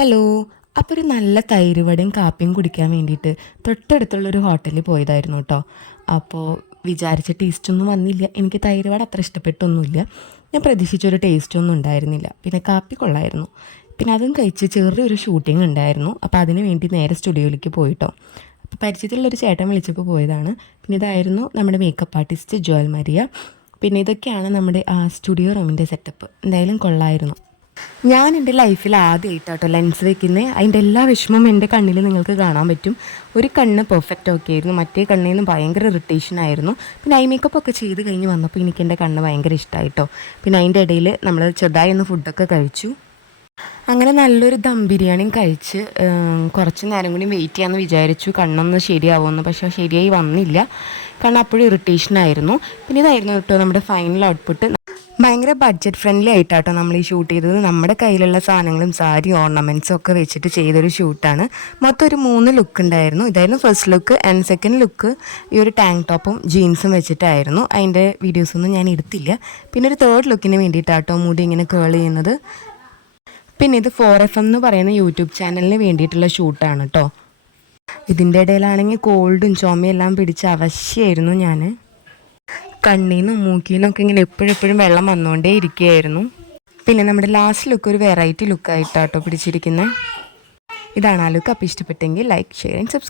Hello. അപ്പോൾ ഒരു നല്ല തൈര് വടയും കാപ്പിയും കുടിക്കാൻ വേണ്ടിയിട്ട് തൊട്ടടുത്തുള്ളൊരു ഹോട്ടലിൽ പോയതായിരുന്നു കേട്ടോ. അപ്പോൾ വിചാരിച്ച ടേസ്റ്റൊന്നും വന്നില്ല. എനിക്ക് തൈര് വട അത്ര ഇഷ്ടപ്പെട്ടൊന്നുമില്ല. ഞാൻ പ്രതീക്ഷിച്ചൊരു ടേസ്റ്റൊന്നും ഉണ്ടായിരുന്നില്ല. പിന്നെ കാപ്പി കൊള്ളായിരുന്നു. പിന്നെ അതും കഴിച്ച് ചെറിയൊരു ഷൂട്ടിംഗ് ഉണ്ടായിരുന്നു. അപ്പോൾ അതിന് വേണ്ടി നേരെ സ്റ്റുഡിയോയിലേക്ക് പോയിട്ടോ. അപ്പോൾ പരിചയത്തിലുള്ളൊരു ചേട്ടൻ വിളിച്ചപ്പോൾ പോയതാണ്. പിന്നെ ഇതായിരുന്നു നമ്മുടെ മേക്കപ്പ് ആർട്ടിസ്റ്റ് ജോൽ മരിയ. പിന്നെ ഇതൊക്കെയാണ് നമ്മുടെ ആ സ്റ്റുഡിയോ റൂമിൻ്റെ സെറ്റപ്പ്. എന്തായാലും കൊള്ളായിരുന്നു. ഞാൻ എൻ്റെ ലൈഫിൽ ആദ്യമായിട്ടാട്ടോ ലെൻസ് വെക്കുന്നത്. അതിൻ്റെ എല്ലാ വിഷമവും എൻ്റെ കണ്ണിൽ നിങ്ങൾക്ക് കാണാൻ പറ്റും. ഒരു കണ്ണ് പെർഫെക്റ്റ് ഓക്കെ ആയിരുന്നു, മറ്റേ കണ്ണിൽ നിന്ന് ഭയങ്കര ഇറിറ്റേഷൻ ആയിരുന്നു. പിന്നെ ഐ മേക്കപ്പ് ഒക്കെ ചെയ്ത് കഴിഞ്ഞ് വന്നപ്പോൾ എനിക്ക് എൻ്റെ കണ്ണ് ഭയങ്കര ഇഷ്ടമായിട്ടോ. പിന്നെ അതിൻ്റെ ഇടയിൽ നമ്മൾ ചെറുതായി ഒന്ന് ഫുഡൊക്കെ കഴിച്ചു. അങ്ങനെ നല്ലൊരു ദം ബിരിയാണിയും കഴിച്ച് കുറച്ച് നേരം കൂടി വെയിറ്റ് ചെയ്യാമെന്ന് വിചാരിച്ചു കണ്ണൊന്ന് ശരിയാവുമെന്ന്. പക്ഷേ ശരിയായി വന്നില്ല. കണ്ണ് അപ്പോഴും ഇറിറ്റേഷനായിരുന്നു. പിന്നെ ഇതായിരുന്നു കേട്ടോ നമ്മുടെ ഫൈനൽ ഔട്ട്പുട്ട്. ഭയങ്കര ബഡ്ജറ്റ് ഫ്രണ്ട്ലി ആയിട്ടാട്ടോ നമ്മൾ ഈ ഷൂട്ട് ചെയ്തത്. നമ്മുടെ കയ്യിലുള്ള സാധനങ്ങളും സാരി ഓർണമെൻറ്റ്സും ഒക്കെ വെച്ചിട്ട് ചെയ്തൊരു ഷൂട്ടാണ്. മൊത്തം ഒരു 3 ലുക്ക് ഉണ്ടായിരുന്നു. ഇതായിരുന്നു first look. And second look ഈ ഒരു ടാങ്ക് ടോപ്പും ജീൻസും വെച്ചിട്ടായിരുന്നു. അതിൻ്റെ വീഡിയോസൊന്നും ഞാൻ എടുത്തില്ല. പിന്നെ ഒരു തേർഡ് ലുക്കിന് വേണ്ടിയിട്ടാട്ടോ മുടി ഇങ്ങനെ കേൾ ചെയ്യുന്നത്. പിന്നെ ഇത് 4FM എന്ന് പറയുന്ന യൂട്യൂബ് ചാനലിന് വേണ്ടിയിട്ടുള്ള ഷൂട്ടാണ് കേട്ടോ. ഇതിൻ്റെ ഇടയിലാണെങ്കിൽ കോൾഡും ചുമയും എല്ലാം പിടിച്ച് അവശയായിരുന്നു ഞാൻ. കണ്ണീന്നും മൂക്കീന്നൊക്കെ ഇങ്ങനെ എപ്പോഴെപ്പോഴും വെള്ളം വന്നുകൊണ്ടേ ഇരിക്കുകയായിരുന്നു. പിന്നെ നമ്മുടെ ലാസ്റ്റ് ലുക്ക് ഒരു വെറൈറ്റി ലുക്കായിട്ടാട്ടോ പിടിച്ചിരിക്കുന്നത്. ഇതാണ് ആ ലുക്ക്. അപ്പോൾ ഇഷ്ടപ്പെട്ടെങ്കിൽ ലൈക്ക്, ഷെയർ ആൻഡ് സബ്സ്ക്രൈബ്.